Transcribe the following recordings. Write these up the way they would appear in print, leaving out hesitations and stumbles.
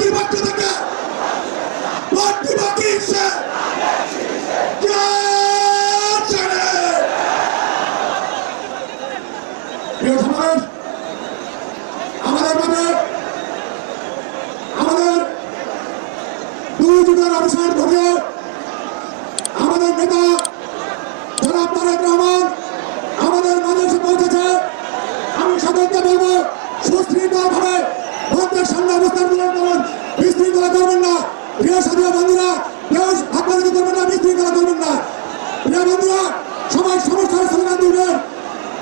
পার্টির পক্ষ থেকে পার্টি বাকি সে আমাদের মাঝে আমাদের দুই যুগের অবসান ঘটে আমাদের নেতা জনাব তারেক রহমান আমাদের মাঝে এসে পৌঁছেছে। আমি সকলকে বলবো সুশৃঙ্খল ভাবে মঞ্চের সামনে অবস্থান গ্রহণ করুন, বিশৃঙ্খলা করবেন না। প্রিয় সাথী বন্ধুরা, কেউ ভাগ্যবাদী করবেন না, বিশৃঙ্খলা করবেন না। প্রিয় বন্ধুরা, সবাই সমস্যার সমাধান দিবেন।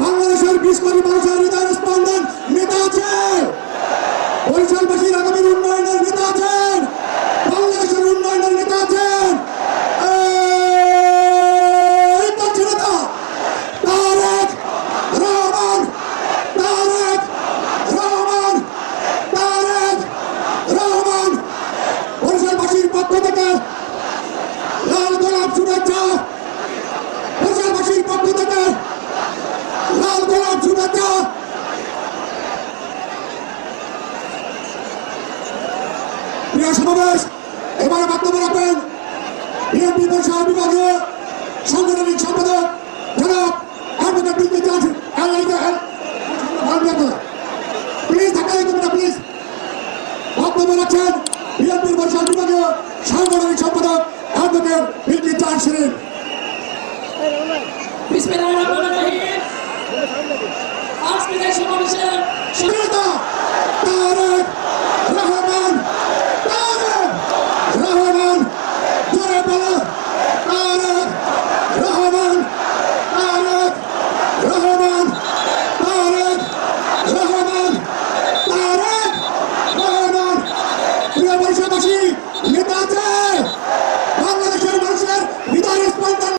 বাংলাদেশের 20 কোটি মানুষের হৃদয়ের স্পন্দন নেতা আছেন, বরিশালবাসীর আগামীর উন্নয়নের নেতা আছেন, বাংলাদেশের উন্নয়নের নেতা আছেন। তারেক রহমান, তারেক রহমান, তারেক রহমান। বরিশালবাসীর পক্ষ থেকে লাল গোলাপ শুভেচ্ছা, বরিশালবাসীর পক্ষ থেকে লাল গোলাপ শুভেচ্ছা। প্রিয় সমাবেশ, এবারে বক্তব্য রাখবেন বিএনপি বরিশাল বিভাগীয় সাংগঠনিক সম্পাদক জনাব অ্যাডভোকেট বিলকিস চাঁদ। প্লিজ ঢাকা কমিটি প্লিজ বক্তব্য রাখছেন বিএনপির বরিশাল বিভাগীয় সাংগঠনিক সম্পাদক অ্যাডভোকেট বিলকিস চাঁদ শরীফ। বিসমিল্লাহির রহমানির রহিম। আজকের সমাবেশের নেতা তারেক রহমান, তারেক রহমান, জোরে বলো তারেক রহমান, তারেক রহমান, তারেক রহমান, তারেক রহমান। প্রিয় বরিশালবাসী, নেতা আছে, বাংলাদেশের মানুষের হৃদয়ের স্পন্দন